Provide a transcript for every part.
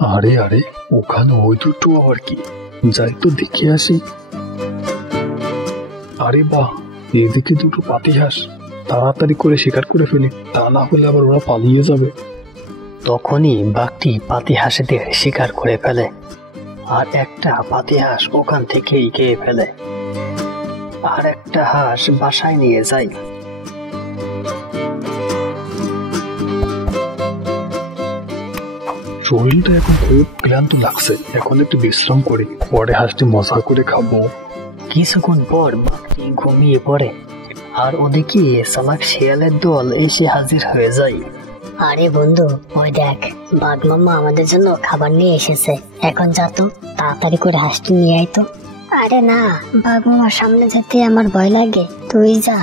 আরে আরে, ওখানে ওই দুটো আবার কি? যাই তো দেখে আসি। আরে বাহ, এদিকে দুটো পাতিহাঁস, তাড়াতাড়ি করে শিকার করে ফেলি, তা না হলে আবার ওরা পালিয়ে যাবে। তখনই বাঘটি পাতিহাঁসদের শিকার করে ফেলে, আর একটা পাতিহাঁস ওখান থেকেই খেয়ে ফেলে, আর একটা হাঁস বাসায় নিয়ে যায়। শরীরটা এখন খুব ক্লান্ত লাগছে, এখন একটু বিশ্রাম করি, পরে হাঁসটি মজা করে খাবো। কিছুক্ষণ পর বাঘটি ঘুমিয়ে পড়ে, আর ওদিকে চালাক শিয়ালের দল এসে হাজির হয়ে যায়। আরে বন্ধু, ওই দেখ, বাঘ মামা আমাদের জন্য খাবার নিয়ে এসেছে। এখন যা তো, তাড়াতাড়ি করে হাঁসটি নিয়ে আয় তো। আরে না, বাঘ মামার সামনে যেতে আমার ভয় লাগে, তুই যা।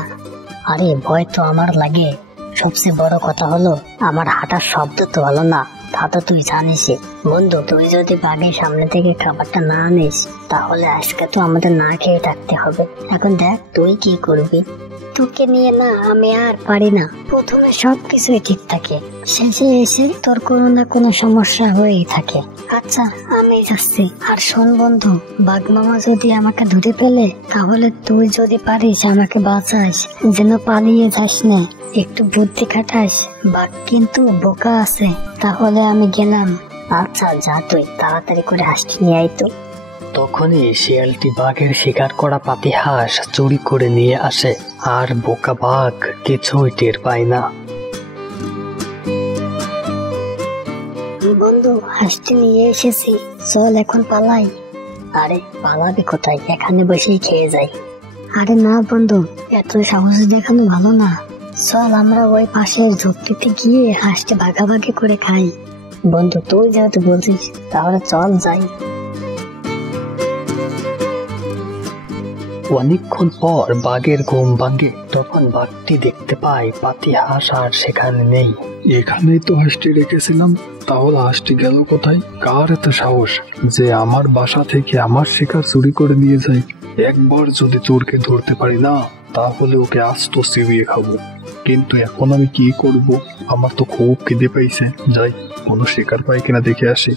আরে ভয় তো আমার লাগে, সবচেয়ে বড় কথা হলো আমার হাঁটার শব্দ তো হলো না, তা তো তুই জানিসই। বন্ধু, তুই যদি বাঘের সামনে থেকে খাবারটা না আনিস, তাহলে আজকে তো আমাদের না খেয়ে থাকতে হবে। এখন দেখ তুই কি করবি। তোকে নিয়ে না আমি আর পারি না। প্রথমে সবকিছুই ঠিক থাকে, শেষে এসে তোর কোনো না কোনো সমস্যা হয়েই থাকে। আচ্ছা, আমি যাচ্ছি। আর শোন বন্ধু, বাঘ মামা যদি আমাকে ধরে ফেলে, তাহলে তুই যদি পারিস আমাকে বাঁচাস, যেন পালিয়ে যাস না, একটু বুদ্ধি খাটাস। বাঘ কিন্তু বোকা আছে। তাহলে আমি গেলাম। আচ্ছা যা, তুই তাড়াতাড়ি করে হাঁসটি নিয়ে আয় তো। তখনই শিয়ালটি বাঘের শিকার করা পাতিহাঁস চুরি করে নিয়ে আসে, আর বোকা বাঘ কিছুই টের পায় না। বন্ধু, হাঁসটি নিয়ে এসেছি, চল এখন পালাই। আরে পালাবি কোথায়, এখানে বসেই খেয়ে যাই। আরে না বন্ধু, এত সাহস দেখানো ভালো না। চল আমরা ওই পাশের ঝোপটিতে গিয়ে হাঁসটি ভাগাভাগি করে খাই। বন্ধু, তুই যেহেতু বলছিস, তাহলে চল যাই। অনেকক্ষণ পর বাঘের ঘুম ভাঙে, তখন বাঘটি দেখতে পায় পাতিহাঁস আর সেখানে নেই। এখানেই তো হাঁসটি রেখেছিলাম, তাহলে হাঁসটি গেল কোথায়? কার এত সাহস যে আমার বাসা থেকে আমার শিকার চুরি করে নিয়ে যায়? একবার যদি চোরকে ধরতে পারি না, তাহলে ওকে আস্ত চিবিয়ে খাবো। কিন্তু এখন আমি কি করব? আমার তো খুব খিদে পাইছে, যাই কোনো শিকার পাই কিনা দেখে আসি।